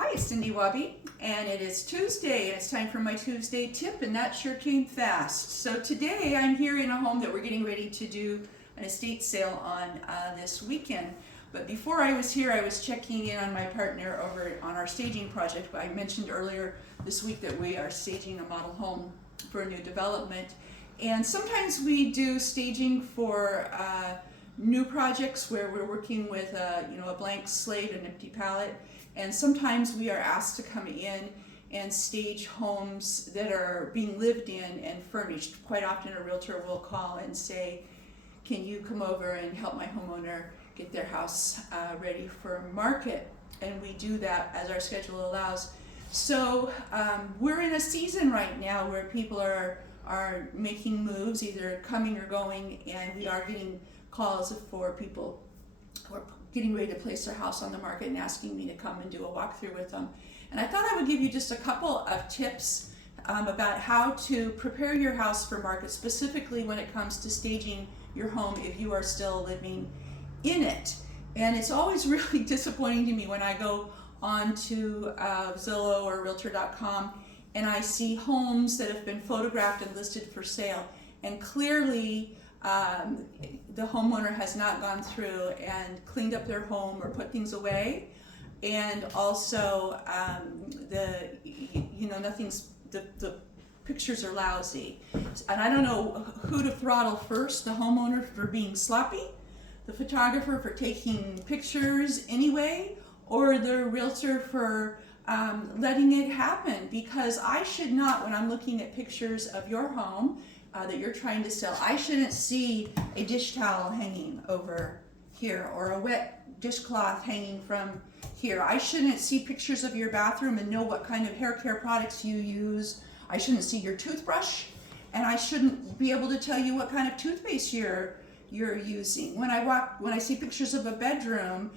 Hi, it's Cindy Wabi, and it is Tuesday, and it's time for my Tuesday tip, and that sure came fast. So today I'm here in a home that we're getting ready to do an estate sale on this weekend. But before I was here, I was checking in on my partner over on our staging project. I mentioned earlier this week that we are staging a model home for a new development, and sometimes we do staging for new projects where we're working with a blank slate, an empty palette. And sometimes we are asked to come in and stage homes that are being lived in and furnished. Quite often a realtor will call and say, can you come over and help my homeowner get their house ready for market? And we do that as our schedule allows. So we're in a season right now where people are making moves, either coming or going, and we are getting calls for people who are getting ready to place their house on the market and asking me to come and do a walkthrough with them. And I thought I would give you just a couple of tips about how to prepare your house for market, specifically when it comes to staging your home if you are still living in it. And it's always really disappointing to me when I go on to Zillow or Realtor.com and I see homes that have been photographed and listed for sale, and clearly the homeowner has not gone through and cleaned up their home or put things away, and also the pictures are lousy. And I don't know who to throttle first: the homeowner for being sloppy, the photographer for taking pictures anyway, or the realtor for letting it happen. Because I should not, when I'm looking at pictures of your home that you're trying to sell, I shouldn't see a dish towel hanging over here or a wet dishcloth hanging from here. I shouldn't see pictures of your bathroom and know what kind of hair care products you use. I shouldn't see your toothbrush, and I shouldn't be able to tell you what kind of toothpaste you're using. When I see pictures of a bedroom,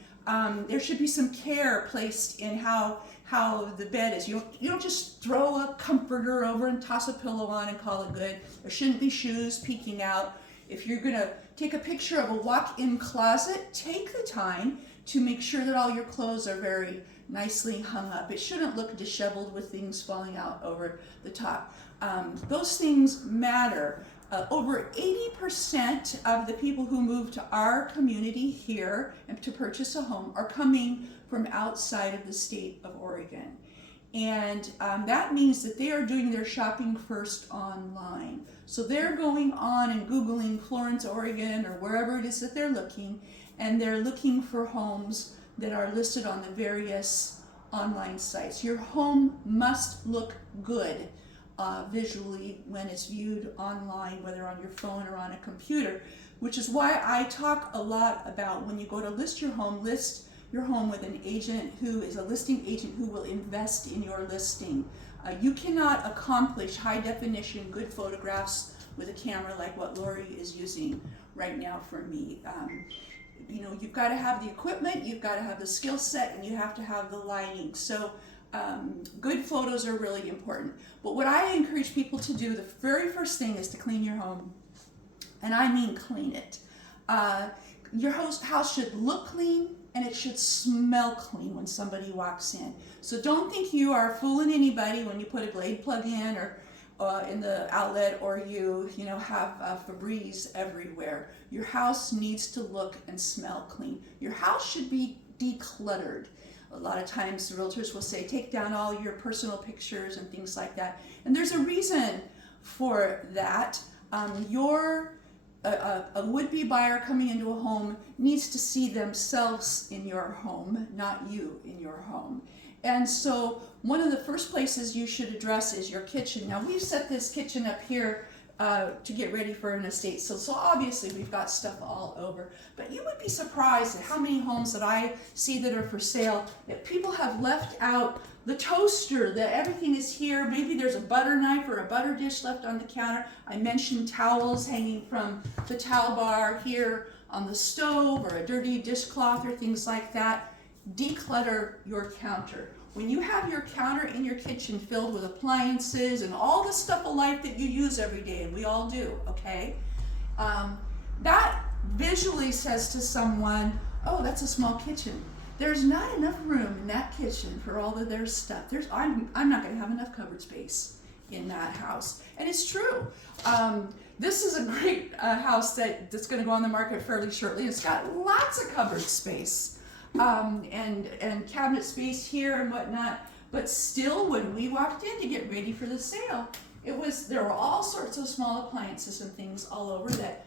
there should be some care placed in how the bed is. You don't just throw a comforter over and toss a pillow on and call it good. There shouldn't be shoes peeking out. If you're gonna take a picture of a walk-in closet, take the time to make sure that all your clothes are very nicely hung up. It shouldn't look disheveled with things falling out over the top. Those things matter. Over 80% of the people who move to our community here and to purchase a home are coming from outside of the state of Oregon. And that means that they are doing their shopping first online. So they're going on and Googling Florence, Oregon, or wherever it is that they're looking, and they're looking for homes that are listed on the various online sites. Your home must look good visually when it's viewed online, whether on your phone or on a computer, which is why I talk a lot about when you go to list your home with an agent who is a listing agent who will invest in your listing. You cannot accomplish high definition, good photographs with a camera like what Lori is using right now for me. You've got to have the equipment, you've got to have the skill set, and you have to have the lighting. So good photos are really important. But what I encourage people to do, the very first thing, is to clean your home. And I mean clean it. Your house should look clean, and it should smell clean when somebody walks in. So don't think you are fooling anybody when you put a Glade plug in or in the outlet, or you have Febreze everywhere. Your house needs to look and smell clean. Your house should be decluttered. A lot of times realtors will say, take down all your personal pictures and things like that. And there's a reason for that. A would-be buyer coming into a home needs to see themselves in your home, not you in your home. And so one of the first places you should address is your kitchen. Now, we've set this kitchen up here to get ready for an estate. So obviously we've got stuff all over, but you would be surprised at how many homes that I see that are for sale that people have left out the toaster, that everything is here. Maybe there's a butter knife or a butter dish left on the counter. I mentioned towels hanging from the towel bar here on the stove, or a dirty dishcloth or things like that. Declutter your counter. When you have your counter in your kitchen filled with appliances and all the stuff of life that you use every day, and we all do, okay? That visually says to someone, oh, that's a small kitchen. there's not enough room in that kitchen for all of their stuff. I'm not going to have enough cupboard space in that house, and it's true. This is a great house that's going to go on the market fairly shortly. It's got lots of cupboard space and cabinet space here and whatnot. But still, when we walked in to get ready for the sale, there were all sorts of small appliances and things all over that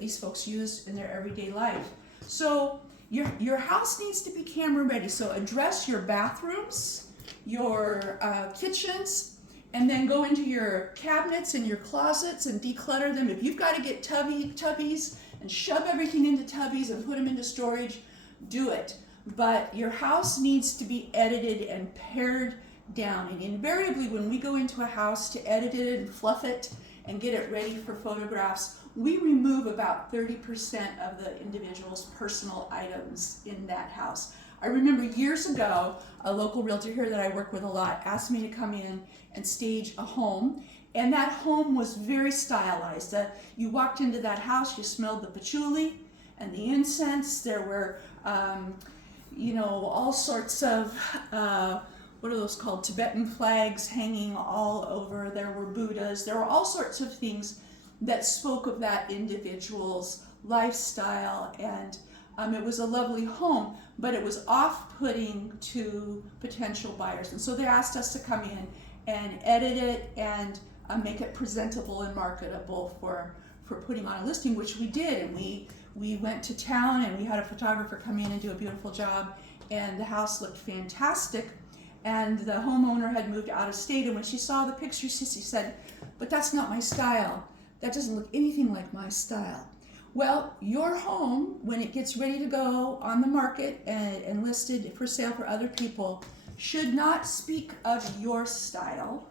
these folks used in their everyday life. So your house needs to be camera ready. So address your bathrooms, your kitchens, and then go into your cabinets and your closets and declutter them. If you've got to get tubbies and shove everything into tubbies and put them into storage, do it. But your house needs to be edited and pared down. And invariably, when we go into a house to edit it and fluff it and get it ready for photographs, we remove about 30% of the individual's personal items in that house. I remember years ago, a local realtor here that I work with a lot asked me to come in and stage a home, and that home was very stylized. You walked into that house, you smelled the patchouli and the incense. There were, all sorts of, what are those called? Tibetan flags hanging all over. There were Buddhas. There were all sorts of things that spoke of that individual's lifestyle, and it was a lovely home, but it was off-putting to potential buyers. And so they asked us to come in and edit it and make it presentable and marketable for putting on a listing, which we did. And we went to town and we had a photographer come in and do a beautiful job, and the house looked fantastic. And the homeowner had moved out of state, and when she saw the pictures, she said, "But that's not my style. That doesn't look anything like my style." Well, your home, when it gets ready to go on the market and listed for sale for other people, should not speak of your style.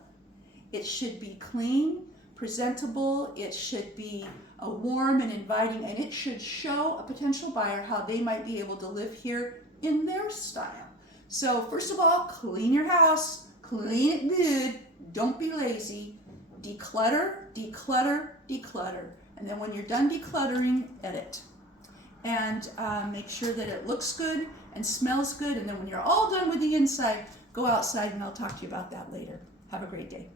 It should be clean, presentable, it should be warm and inviting, and it should show a potential buyer how they might be able to live here in their style. So first of all, clean your house, clean it good, don't be lazy, declutter, declutter, declutter. And then when you're done decluttering, edit. And make sure that it looks good and smells good. And then when you're all done with the inside, go outside and I'll talk to you about that later. Have a great day.